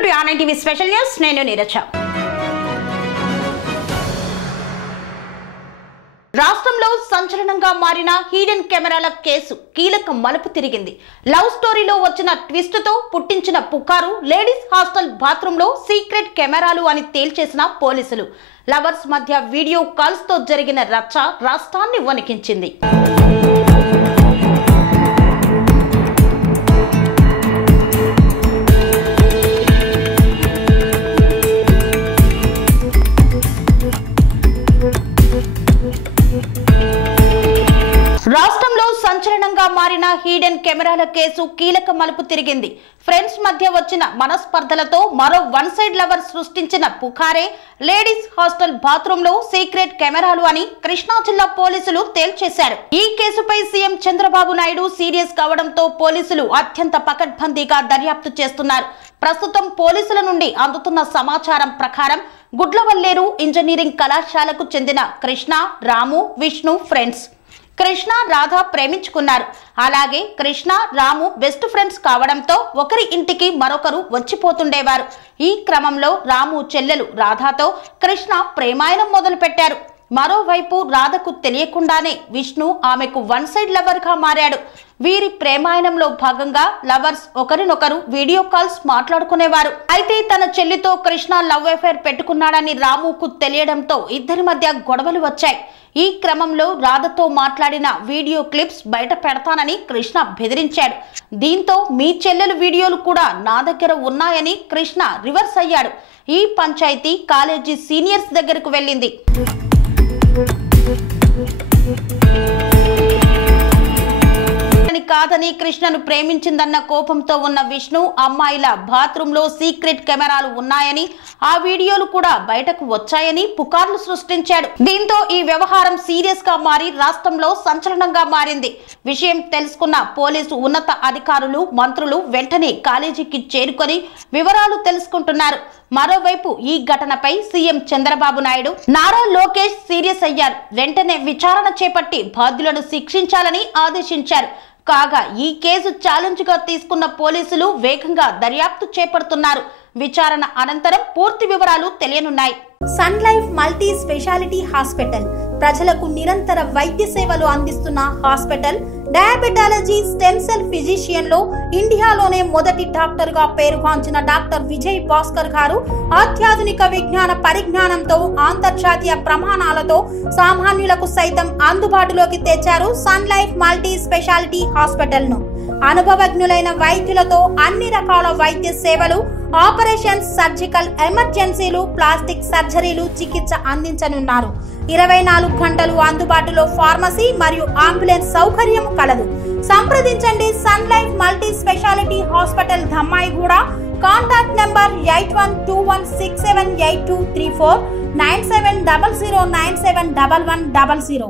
Welcome to online TV special news. నేను నీరజ. రాష్ట్రంలో సంచలనంగా మారిన హిడెన్ కెమెరాల కేసు కీలక మలుపు తిరిగింది. లవ్ స్టోరీలో వచ్చిన ట్విస్ట్ తో పుట్టించిన పుకారు లేడీస్ హాస్టల్ బాత్రూంలో సీక్రెట్ కెమెరాలు అని తేల్చేసిన పోలీసులు. లవర్స్ మధ్య వీడియో కాల్స్ తో జరిగిన రచ్చ రాష్ట్రాన్ని వణికించింది. రాష్ట్రంలో సంచలనంగా మారిన హిడెన్ కెమెరాల కేసు కీలక మలుపు తిరిగింది. ఫ్రెండ్స్ మధ్య వచ్చిన మనస్పర్ధలతో మరో వన్ సైడ్ లవర్ సృష్టించిన పుకారే లేడీస్ హాస్టల్ బాత్రూమ్ లో సీక్రెట్ కెమెరాలు అని కృష్ణా జిల్లా పోలీసులు తేల్చేశారు. ఈ కేసుపై సీఎం చంద్రబాబు నాయుడు సీరియస్ కావడంతో పోలీసులు అత్యంత పకడ్బందీగా దర్యాప్తు చేస్తున్నారు. ప్రస్తుతం పోలీసుల నుండి అందుతున్న సమాచారం ప్రకారం గుడ్లవల్లేరు ఇంజనీరింగ్ కళాశాలకు చెందిన కృష్ణ, రాము, విష్ణు ఫ్రెండ్స్. కృష్ణ, రాధ ప్రేమించుకున్నారు. అలాగే కృష్ణ, రాము బెస్ట్ ఫ్రెండ్స్ కావడంతో ఒకరి ఇంటికి మరొకరు వచ్చిపోతుండేవారు. ఈ క్రమంలో రాము చెల్లెలు రాధతో కృష్ణ ప్రేమాయణం మొదలు పెట్టారు. మరోవైపు రాధకు తెలియకుండానే విష్ణు ఆమెకు వన్ సైడ్ లవర్ గా మారాడు. వీరి ప్రేమాయణంలో భాగంగా లవర్స్ ఒకరినొకరు వీడియో కాల్స్ మాట్లాడుకునేవారు. అయితే తన చెల్లితో కృష్ణ లవ్ అఫైర్ పెట్టుకున్నాడని రాముకు తెలియడంతో ఇద్దరి మధ్య గొడవలు వచ్చాయి. ఈ క్రమంలో రాధతో మాట్లాడిన వీడియో క్లిప్స్ బయట పెడతానని కృష్ణ బెదిరించాడు. దీంతో మీ చెల్లెలు వీడియోలు కూడా నా దగ్గర ఉన్నాయని కృష్ణ రివర్స్ అయ్యాడు. ఈ పంచాయతీ కాలేజీ సీనియర్స్ దగ్గరకు వెళ్ళింది. కాదని కృష్ణను ప్రేమించిందన్న కోపంతో ఉన్న విష్ణు అమ్మాయిల బాత్రూమ్ లో సీక్రెట్ కెమెరాలు ఉన్నాయని, ఆ వీడియోలు కూడా బయటకు వచ్చాయని పుకార్లు సృష్టించాడు. దీంతో ఈ వ్యవహారం సీరియస్ గా మారి రాష్ట్రంలో సంచలనంగా మారింది. విషయం తెలుసుకున్న పోలీసు ఉన్నత అధికారులు, మంత్రులు వెంటనే కాలేజీకి చేరుకొని వివరాలు తెలుసుకుంటున్నారు. మరోవైపు ఈ ఘటనపై సీఎం చంద్రబాబు నాయుడు, నారా లోకేష్ సీరియస్ అయ్యారు. వెంటనే విచారణ చేపట్టి బాధ్యులను శిక్షించాలని ఆదేశించారు. కాగా ఈ కేసు ఛాలెంజ్ గా తీసుకున్న పోలీసులు వేగంగా దర్యాప్తు చేపడుతున్నారు. విచారణ అనంతరం పూర్తి వివరాలు తెలియనున్నాయి. Sun Life multi speciality hospital ప్రజలకు నిరంతర వైద్య సేవలు అందిస్తున్న hospital. Diabetology, stem cell physician లో ఇండియాలోనే మొదటి డాక్టర్ గా పేరుగాంచిన డాక్టర్ విజయ్ భాస్కర్ గారు అత్యాధునిక విజ్ఞాన పరిజ్ఞానంతో అంతర్జాతీయ ప్రమాణాలతో సామాన్యులకు సైతం అందుబాటులోకి తెచ్చారు Sun Life multi speciality hospital ను. అనుభవజ్ఞులైన వైద్యులతో అన్ని రకాల వైద్య సేవలు, ఆపరేషన్స్, సర్జికల్ ఎమర్జెన్సీలు, ప్లాస్టిక్ సర్జరీలు, చికిత్స అందించనున్నారు. 24 గంటలు అందుబాటులో ఫార్మసీ మరియు అంబులెన్స్ సౌకర్యం కలదు. సంప్రదించండి Sun Life multi speciality hospital, Dammaiguda. Contact number 8121678234, 9700971100.